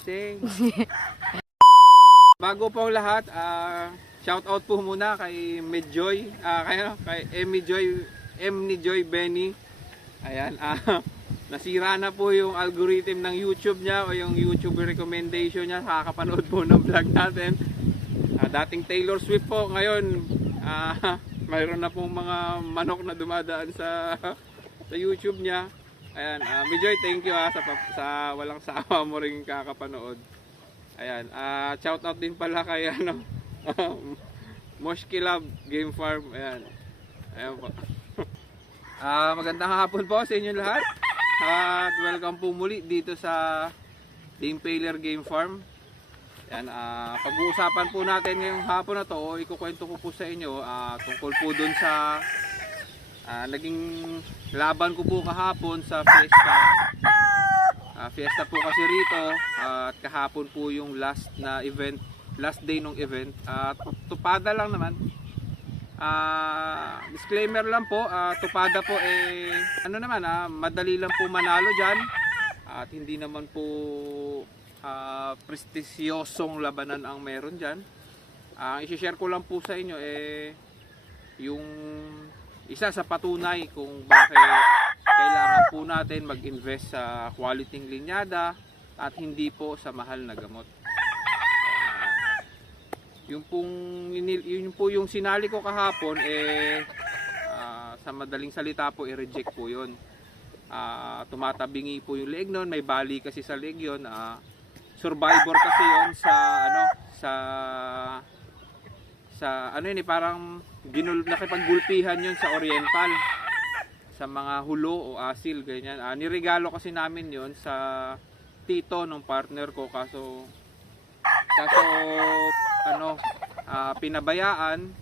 Sing. Bago po ang lahat, shout out po muna kay Medjoy, kay Emmy Joy Benny. Ayan, nasira na po yung algorithm ng YouTube niya o yung YouTube recommendation niya sa kakapanood po ng vlog natin. Dating Taylor Swift po, ngayon mayroon na pong mga manok na dumadaan sa YouTube niya. Ayan, Medjoy, thank you sa walang sawa mo ring kakapanood. Ayan, shout out din pala kay Moshkilab Game Farm. Ayan. Ayan po. Magandang hapon po sa inyo lahat. At welcome po muli dito sa Impaler Game Farm. Ayan, pag-uusapan po natin ngayong hapon na to, o ikukwento ko po sa inyo tungkol po dun sa naging laban ko po kahapon sa fiesta. Fiesta po kasi rito at kahapon po yung last day ng event. Tupada lang naman. Disclaimer lang po, tupada po madali lang po manalo dyan at hindi naman po prestisyosong labanan ang meron dyan. I-share ko lang po sa inyo yung isa sa patunay kung bakit kailangan po natin mag-invest sa quality linyada at hindi po sa mahal na gamot. Yung po yung sinali ko kahapon sa madaling salita po i-reject po yun. Tumatabingi po yung leeg nun, may bali kasi sa leeg yun. Survivor kasi yun parang nakipaggulpihan yun sa Oriental, sa mga hulo o asil, ganyan. Niregalo kasi namin yon sa tito ng partner ko, kaso pinabayaan,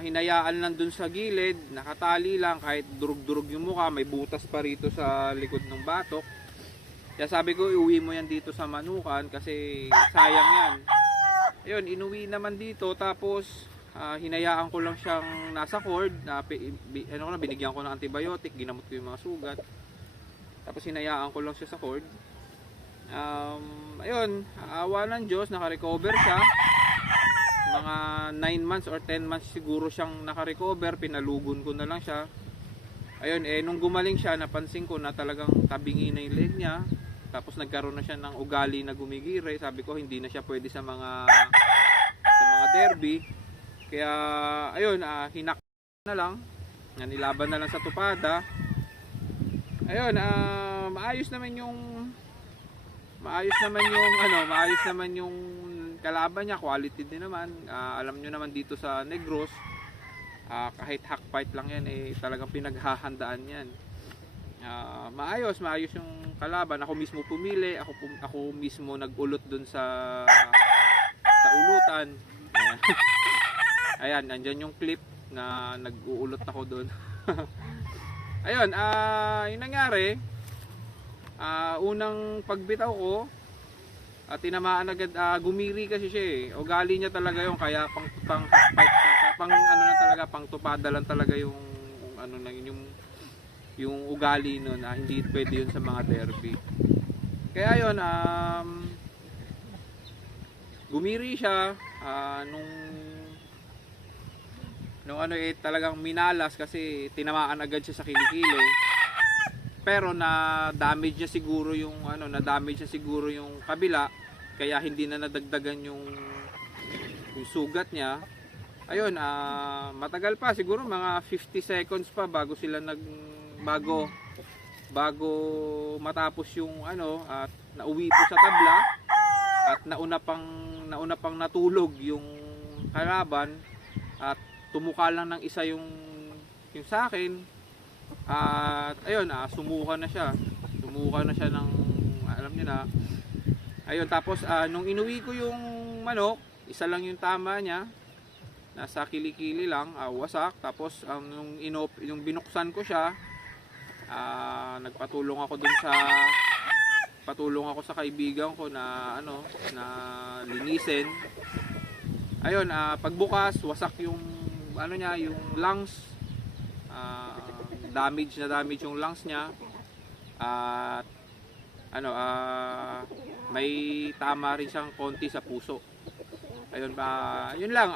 hinayaan lang dun sa gilid, nakatali lang, kahit durug-durug yung mukha, may butas pa rito sa likod ng batok. Kaya sabi ko, iuwi mo yan dito sa Manukan kasi sayang yan. Ayun, inuwi naman dito, tapos hinayaan ko lang siyang nasa cord, binigyan ko ng antibiotic, ginamot ko yung mga sugat, tapos hinayaan ko lang siya sa cord. Ayun, awa ng Diyos, nakarecover siya. Mga 9 months or 10 months siguro siyang nakarecover, pinalugon ko na lang siya. Ayun, nung gumaling siya, napansin ko na talagang tabingi na yung leg niya, tapos nagkaroon na siya ng ugali na gumigire. Sabi ko, hindi na siya pwede sa mga derby. Kaya ayun, hinak na lang, nilaban na lang sa tupada. Ayun, maayos naman yung kalaban niya, quality din naman. Alam nyo naman dito sa Negros, kahit hack fight lang yan, talagang pinaghahandaan yan. Maayos yung kalaban. Ako mismo pumili, ako mismo nag-ulot dun sa ulutan. Ayan, nandyan yung clip na nag-uulot ako doon. Ayun, yung nangyari, unang pagbitaw ko, tinamaan agad, gumiri kasi siya ugali niya talaga yung, kaya pang tupada lang talaga yung ugali nun, hindi pwede yun sa mga derby. Kaya yun, gumiri siya, talagang minalas kasi tinamaan agad siya sa kilikili. Pero na-damage niya siguro yung kabila, kaya hindi na nadagdagan yung sugat niya. Ayun, matagal pa, siguro mga 50 seconds pa bago matapos yung at nauwi po sa tabla at nauna pang natulog yung kalaban at tumuka lang ng isa yung sa akin. At ayun, sumuka na siya ng, alam niyo na. Ayun, tapos nung inuwi ko yung manok, isa lang yung tama niya, nasa kilikili lang, wasak. Tapos nung binuksan ko siya, patulong ako sa kaibigan ko na linisin. Ayun, pagbukas, wasak yung yung lungs. Damage yung lungs niya. At may tama rin siyang konti sa puso. Ayun ba, yun lang.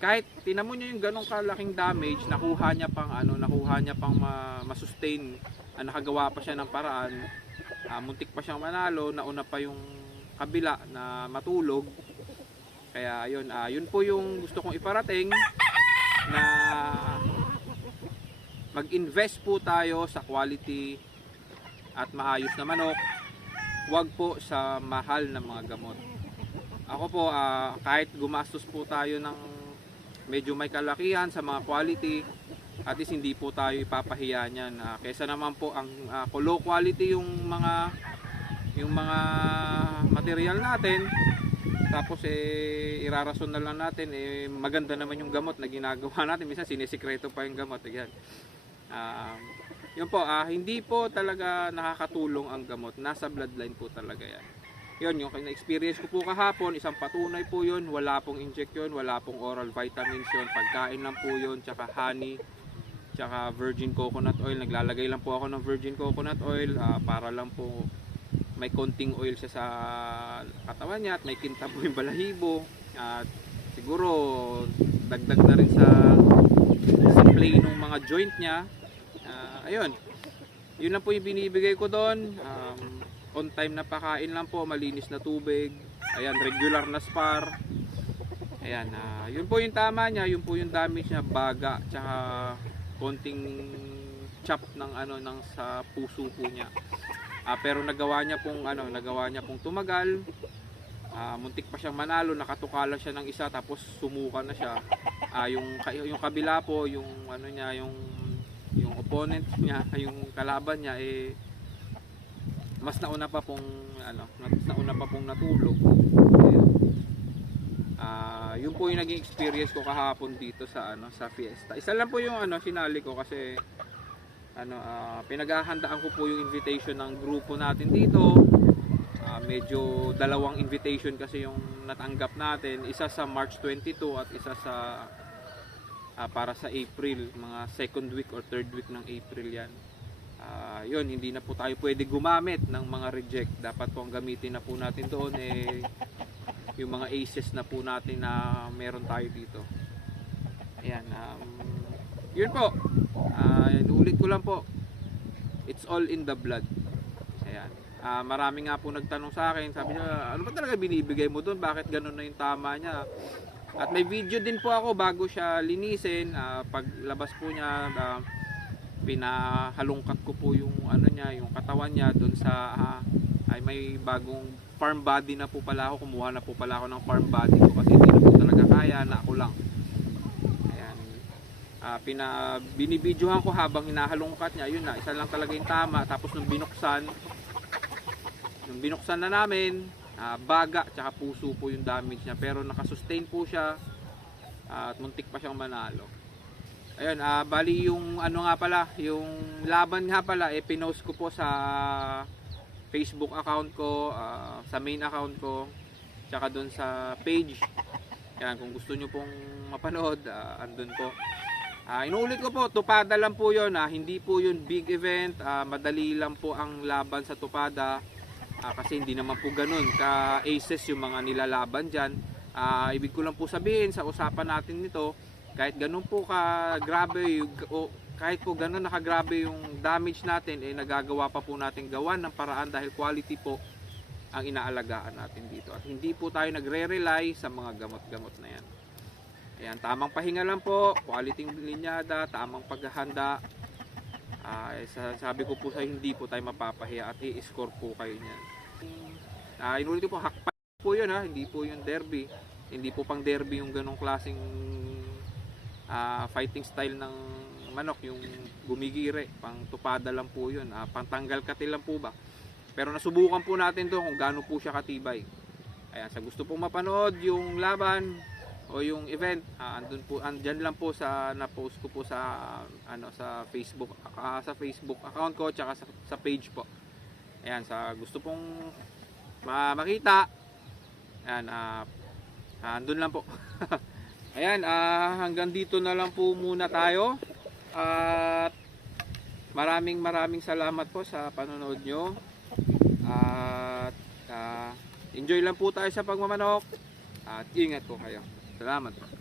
Kahit tinamo niya yung ganong kalaking damage, nakuha niya pang ma-sustain. Nakagawa pa siya ng paraan. Muntik pa siyang manalo, nauna pa yung kabila na matulog. Kaya ayun, yun po yung gusto kong iparating, na mag-invest po tayo sa quality at maayos na manok. Huwag po sa mahal na mga gamot. Ako po, kahit gumastos po tayo ng medyo may kalakihan sa mga quality, at least hindi po tayo ipapahiya niyan. Kaysa naman po ang low quality yung mga material natin, tapos irarason na lang natin, maganda naman yung gamot na ginagawa natin. Minsan sinisikreto pa yung gamot. Yan. Yun po, hindi po talaga nakakatulong ang gamot. Nasa bloodline po talaga yan. Yun, yung na-experience ko po kahapon, isang patunay po yun. Wala pong injection, wala pong oral vitamins yun. Pagkain lang po yun, tsaka honey, tsaka virgin coconut oil. Naglalagay lang po ako ng virgin coconut oil para lang po may konting oil siya sa katawan niya, at may kinta po yung balahibo. At siguro dagdag na rin sa play ng mga joint niya. Ayun, yun lang po yung binibigay ko doon. On time na pakain lang po, malinis na tubig. Ayan, regular na spar. Ayan, yun po yung tama niya, yun po yung damage niya, baga, tsaka konting chop ng ng sa puso po niya. Pero nagawa niya pong tumagal. Muntik pa siyang manalo, nakatukala siya ng isa, tapos sumuka na siya. Yung kabila po, yung yung opponent niya, yung kalaban niya, mas nauna pa pong natulog. Yun po yung naging experience ko kahapon dito sa fiesta. Isa lang po yung sinali ko kasi pinaghahandaan ko po yung invitation ng grupo natin dito. Medyo dalawang invitation kasi yung natanggap natin, isa sa March 22 at isa sa para sa April, mga second week or third week ng April yan. Yun, hindi na po tayo pwede gumamit ng mga reject. Dapat po ang gamitin na po natin doon yung mga aces na po natin na meron tayo dito. Ayan, yun po. Ulit ko lang po, it's all in the blood. Ayan. Marami nga po nagtanong sa akin, sabi niya, ano ba talaga binibigay mo doon? Bakit ganun na yung tama niya? At may video din po ako bago siya linisin. Paglabas po niya, pinahalungkat ko po yung yung katawan niya doon sa ay may bagong farm body na po pala ako. Kumuha na po pala ako ng farm body ko kasi hindi na po talaga kaya, na ako lang. Ayan. Binibidyohan ko habang hinahalungkat niya. Yun na, isa lang talaga yung tama. Tapos nung binuksan na namin, baga tsaka puso po yung damage niya, pero nakasustain po siya at muntik pa siyang manalo. Ayun, bali yung yung laban nga pala, pinost ko po sa Facebook account ko, sa main account ko, tsaka dun sa page. Yan, kung gusto nyo pong mapanood, andun po. Inuulit ko po, tupada lang po yun, hindi po yun big event, madali lang po ang laban sa tupada. Kasi hindi naman po ganun ka aces yung mga nilalaban dyan. Ibig ko lang po sabihin sa usapan natin nito, kahit ganun po ka grabe kahit po ganun nakagrabe yung damage natin, nagagawa pa po natin gawan ng paraan dahil quality po ang inaalagaan natin dito, at hindi po tayo nagre-rely sa mga gamot-gamot na yan. Ayan, tamang pahinga lang po, quality linyada, tamang paghahanda. Sabi ko po sa hindi po tayo mapapahiya at i-score po kayo niyan. Inulit ko po, hakpa po yun, hindi po yung derby. Hindi po pang derby yung ganong klaseng fighting style ng manok, yung gumigire, pang tupada lang po yun, pantanggal katil lang po ba. Pero nasubukan po natin to kung gaano po siya katibay. Ayan, sa gusto pong mapanood yung laban o yung event, andyan lang po na-post ko po sa sa Facebook account ko, tsaka sa page po. Ayan, sa gusto pong makita, ayan, andun lang po. Ayan, hanggang dito na lang po muna tayo. At maraming salamat po sa panonood nyo. At Enjoy lang po tayo sa pagmamanok at ingat po kayo. Salamat.